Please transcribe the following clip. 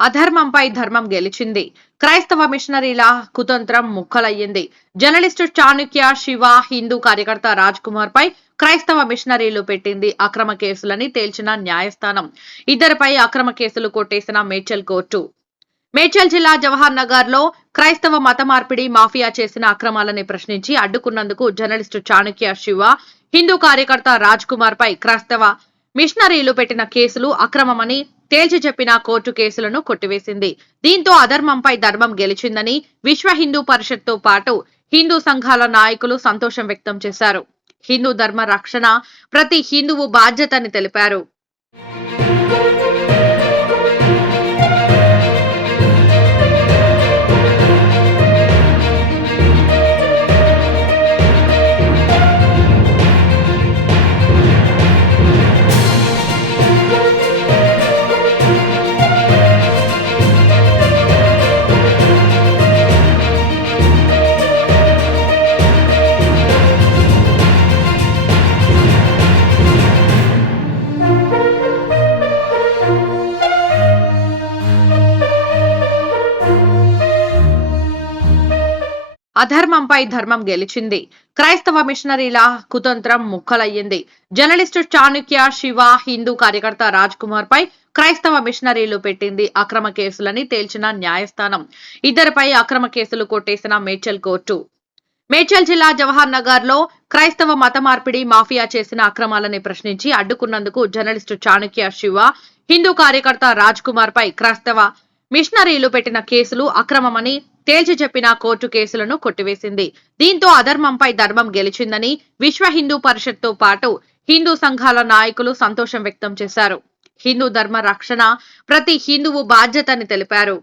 అధర్మంపై ధర్మం గెలిచింది. క్రైస్తవ మిషనరీల కుతంత్రం ముక్కలయ్యింది. జర్నలిస్టు చాణుక్య శివ, హిందూ కార్యకర్త రాజ్ కుమార్ పై క్రైస్తవ మిషనరీలు పెట్టింది అక్రమ కేసులని తేల్చిన న్యాయస్థానం. ఇద్దరిపై అక్రమ కేసులు కొట్టేసిన మేడ్చల్ కోర్టు. మేడ్చల్ జిల్లా జవహర్ నగర్ లో క్రైస్తవ మత మార్పిడి మాఫియా చేసిన అక్రమాలని ప్రశ్నించి అడ్డుకున్నందుకు జర్నలిస్టు చాణుక్య శివ, హిందూ కార్యకర్త రాజ్ కుమార్ పై క్రైస్తవ మిషనరీలు పెట్టిన కేసులు అక్రమమని తేల్చి చెప్పిన కోర్టు కేసులను కొట్టివేసింది. దీంతో అధర్మంపై ధర్మం గెలిచిందని విశ్వ హిందూ పరిషత్తో పాటు హిందూ సంఘాల నాయకులు సంతోషం వ్యక్తం చేశారు. హిందూ ధర్మ రక్షణ ప్రతి హిందువు బాధ్యతని తెలిపారు. అధర్మంపై ధర్మం గెలిచింది. క్రైస్తవ మిషనరీల కుతంత్రం ముక్కలయ్యింది. జర్నలిస్టు చాణుక్య శివ, హిందూ కార్యకర్త రాజ్ కుమార్ పై క్రైస్తవ మిషనరీలు పెట్టింది అక్రమ కేసులని తేల్చిన న్యాయస్థానం. ఇద్దరిపై అక్రమ కేసులు కొట్టేసిన మేడ్చల్ కోర్టు. మేడ్చల్ జిల్లా జవహర్ నగర్ లో క్రైస్తవ మత మార్పిడి మాఫియా చేసిన అక్రమాలని ప్రశ్నించి అడ్డుకున్నందుకు జర్నలిస్టు చాణుక్య శివ, హిందూ కార్యకర్త రాజ్ కుమార్ పై క్రైస్తవ మిషనరీలు పెట్టిన కేసులు అక్రమమని తేల్చి చెప్పిన కోర్టు కేసులను కొట్టివేసింది. దీంతో అధర్మంపై ధర్మం గెలిచిందని విశ్వ హిందూ పరిషత్తో పాటు హిందూ సంఘాల నాయకులు సంతోషం వ్యక్తం చేశారు. హిందూ ధర్మ రక్షణ ప్రతి హిందువు బాధ్యతని తెలిపారు.